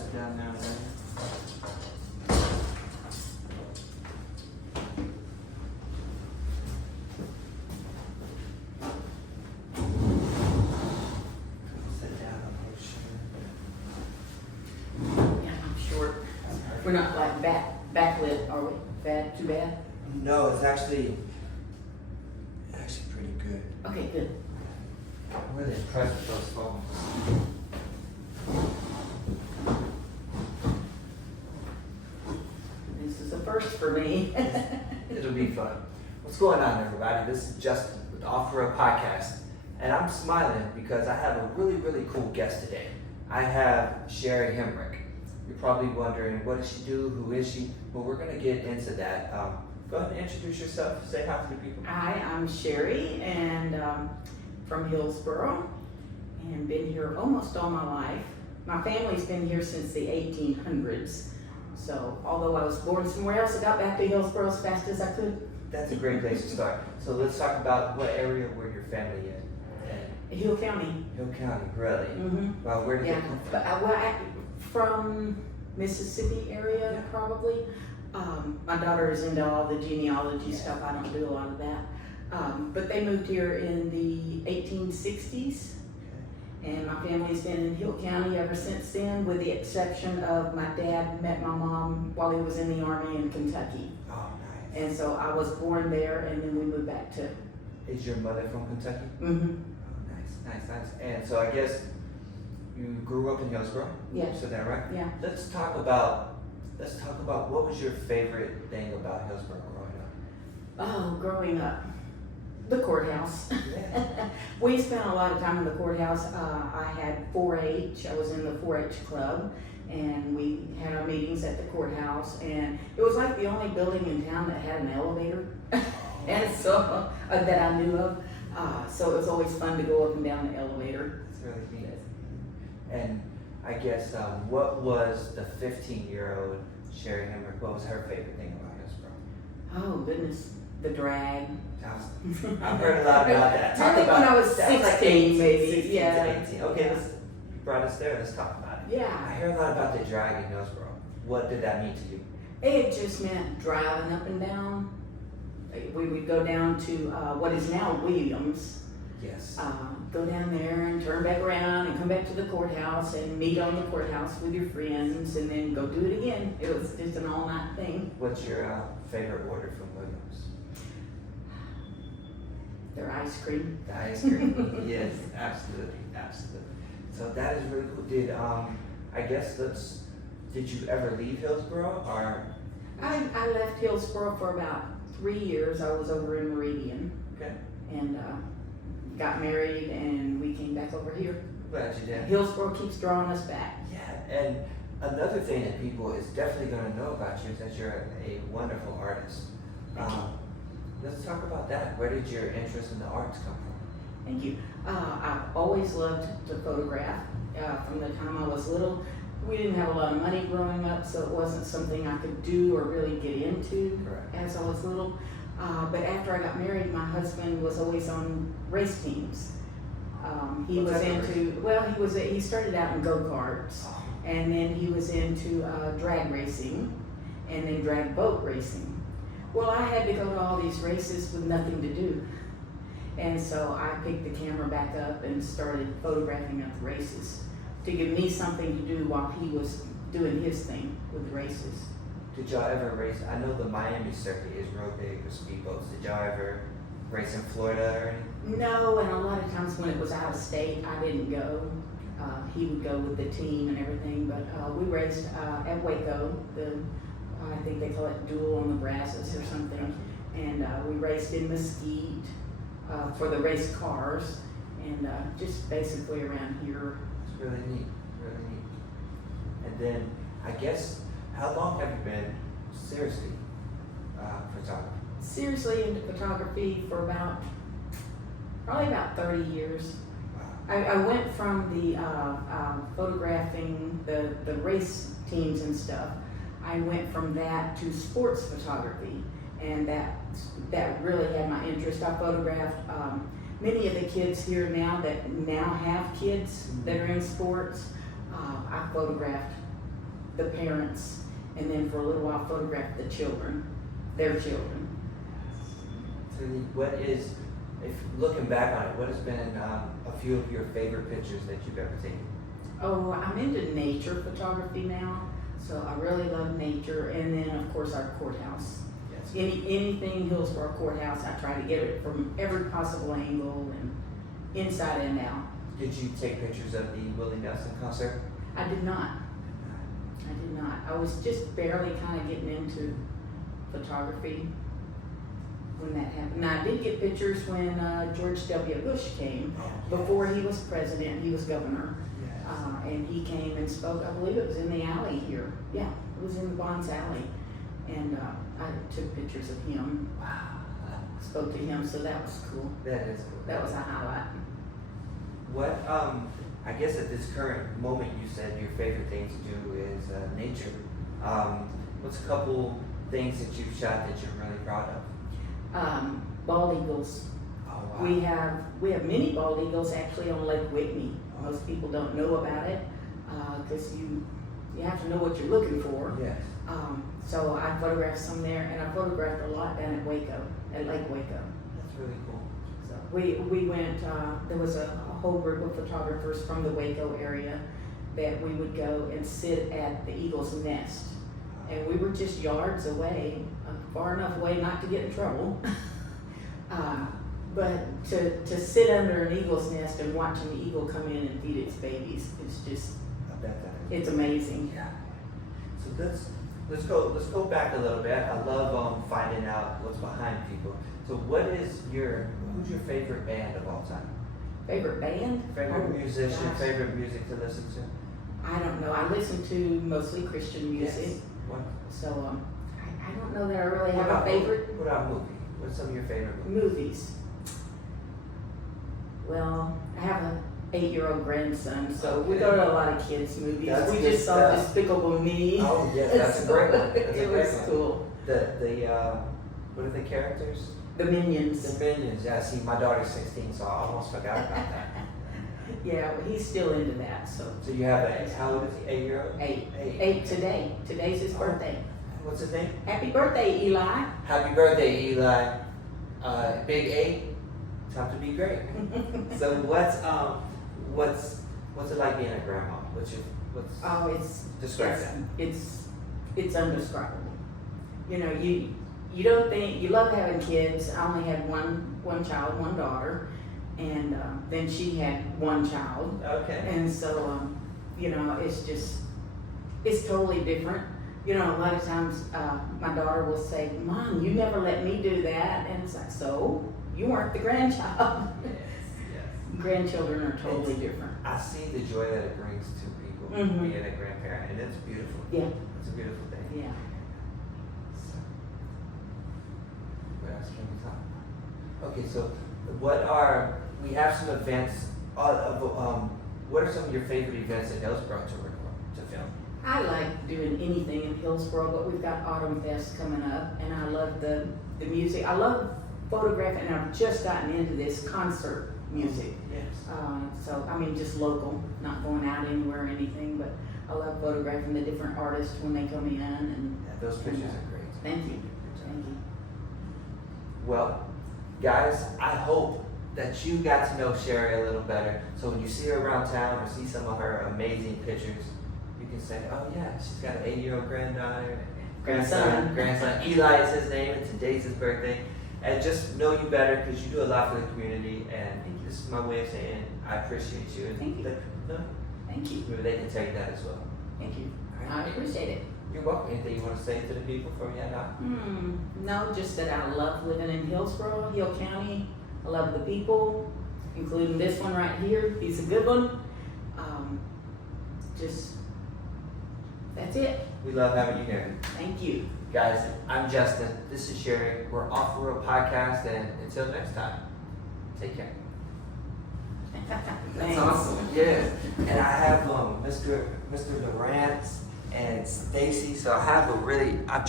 Sit down there, then. Sit down, I'm sure. Yeah, I'm short. We're not like backlit, are we? Bad, too bad? No, it's actually pretty good. Okay, good. I'm really impressed with those phones. This is a first for me. It'll be fun. What's going on, everybody? This is Justin with the Off Road Podcast, and I'm smiling because I have a really, really cool guest today. I have Sherry Hemrick. You're probably wondering, what does she do? Who is she? Well, we're going to get into that. Go ahead and introduce yourself. Say hi to the people. Hi, I'm Sherry, and from Hillsboro, and been here almost all my life. My family's been here since the 1800s. So, although I was born somewhere else, I got back to Hillsboro as fast as I could. That's a great place to start. So let's talk about what area where your family is. Hill County. Hill County, really? Mm-hmm. Well, where did Yeah, they come from? but from Mississippi area, Yeah. probably. My daughter is into all the genealogy stuff. I don't do a lot of that. But they moved here in the 1860s, and my family's been in Hill County ever since then, with the exception of my dad met my mom while he was in the Army in Kentucky. Oh, nice. And so I was born there, and then we moved back to. Is your mother from Kentucky? Mm-hmm. Oh, nice. And so I guess you grew up in Hillsboro? Yeah. You said that right? Yeah. Let's talk about what was your favorite thing about Hillsboro growing up? Oh, growing up, the courthouse. Yeah. We spent a lot of time in the courthouse. I had 4-H. I was in the 4-H club, and we had our meetings at the courthouse. And it was like the only building in town that had an elevator, and so that I knew of. So it was always fun to go up and down the elevator. That's really neat. And I guess what was the 15-year-old Sherry Hemrick? What was her favorite thing about Hillsboro? Oh goodness, the drag. I've heard a lot about that. Maybe when I was that was 16, maybe. 16 Yeah. to 18. Okay, you brought us there. Let's talk about it. I Yeah. hear a lot about the drag in Hillsboro. What did that mean to you? It just meant driving up and down. We would go down to what is now Williams. Yes. Go down there and turn back around and come back to the courthouse and meet on the courthouse with your friends and then go do it again. It was just an all-night thing. What's your favorite order from Williams? Their ice cream. The ice cream. Yes, absolutely. So that is really cool. Did you ever leave Hillsboro or? I left Hillsboro for about 3 years. I was over in Meridian Okay. and got married and we came back over here. Glad you did. Hillsboro keeps drawing us back. Yeah, and another thing that people is definitely going to know about you is that you're a wonderful artist. Let's talk about that. Where did your interest in the arts come from? Thank you. I've always loved to photograph. From the time I was little, we didn't have a lot of money growing up, so it wasn't something I could do or really get into Correct. as I was little. But after I got married, my husband was always on race teams. He What was type of into, he started out in go-karts, Oh, and then he was into drag racing, and then drag boat racing. Well, I had to go to all these races with nothing to do. And so I picked the camera back up and started photographing at the races to give me something to do while he was doing his thing with the races. did y'all ever race? I know the Miami circuit is real big with speedboats. Did y'all ever race in Florida or anything? No, and a lot of times when it was out of state, I didn't go. He would go with the team and everything, but we raced at Waco, I think they call it Duel on the Brazos or something, and we raced in Mesquite for the race cars, and just basically around here. It's really neat. And then, I guess, how long have you been seriously photographer? Seriously into photography for probably about 30 years. Wow. I went from the photographing the race teams and stuff. I went from that to sports photography, and that really had my interest. I photographed many of the kids here now that now have kids that are in sports. I photographed the parents, and then for a little while photographed the children, their children. So what is, if looking back on it, what has been a few of your favorite pictures that you've ever taken? Oh, I'm into nature photography now, so I really love nature, and then of course our courthouse. Yes. Anything Hillsborough Courthouse, I try to get it from every possible angle and inside and out. Did you take pictures of the Willie Nelson concert? I did not. I did not. I was just barely kind of getting into photography when that happened. Now, I did get pictures when George W. Bush came. Before he was president, he was governor. Yes. And he came and spoke, I believe it was in the alley here. Yeah, it was in the Bonds Alley. And I took pictures of him, Wow. spoke to him, so that was cool. That is cool. That was a highlight. What, I guess at this current moment, you said your favorite thing to do is nature. What's a couple things that you've shot that you're really proud of? Bald eagles. Oh, wow. We have many bald eagles actually on Lake Whitney. Most people don't know about it because you have to know what you're looking for. Yes. So I photographed some there, and I photographed a lot down at Waco, at Lake Waco. That's really cool. So we went. There was a whole group of photographers from the Waco area that we would go and sit at the eagle's nest, and we were just yards away, far enough away not to get in trouble. But to sit under an eagle's nest and watch an eagle come in and feed its babies, it's just, I bet that is. it's amazing. Yeah. So let's go back a little bit. I love finding out what's behind people. So who's your favorite band of all time? Favorite band? Favorite Oh, musician, gosh. favorite music to listen to? I don't know. I listen to mostly Christian music, Yes. What? so I don't know that I really have What a about favorite. What about movie? What's some of your favorite movies? Movies. Well, I have an 8-year-old grandson, so we go to a lot of kids' movies. That's We good just saw stuff. Despicable Me. Oh yes, that's a great one. That's a It great was one. cool. The what are the characters? The Minions. The Minions. Yeah, see, my daughter's 16, so I almost forgot about that. Yeah, well, he's still into that, so. So you have how old is he? 8-year-old? 8. Eight. 8 today. Today's his Oh. birthday. What's his name? Happy birthday, Eli. Happy birthday, Eli. Big 8. Time to be great. So what's it like being a grandma? What's Oh, it's describe that? it's undescribable. You know, you don't think you love having kids. I only had one child, one daughter, and then she had one child, Okay. and so you know, it's totally different. You know, a lot of times my daughter will say, "Mom, you never let me do that," and it's like, so you weren't the grandchild. Yes. Grandchildren are totally different. I see the joy that it brings to people Mhm. being a grandparent, and it's beautiful. Yeah, It's a beautiful thing. yeah. So, what else can we talk about? Okay, so we have some events. What are some of your favorite events in Hillsborough to film? I like doing anything in Hillsborough, but we've got Autumn Fest coming up, and I love the music. I love photographing, and I've just gotten into this concert music. Yes. So, I mean, just local, not going out anywhere or anything, but I love photographing the different artists when they come in, and Yeah, those pictures are great. thank you, thank you. Well, guys, I hope that you got to know Sherry a little better. So when you see her around town or see some of her amazing pictures, you can say, oh yeah, she's got an 8-year-old granddaughter, grandson. Eli is his name, and today's his birthday. And just know you better because you do a lot for the community. And this is my way of saying I appreciate you. And Thank you. Thank you, Maybe they can take that as well. thank you. All I right. appreciate it. You're welcome. Anything you want to say to the people before we head out? No, just that I love living in Hillsborough, Hill County. I love the people, including this one right here. He's a good one. That's it. We love having you here. Thank you. Guys, I'm Justin. This is Sherry. We're Off the Road Podcast, and until next time, take care. That's Thanks. awesome. Yeah. And I have Mr. Durant and Stacy. So I have I'm trying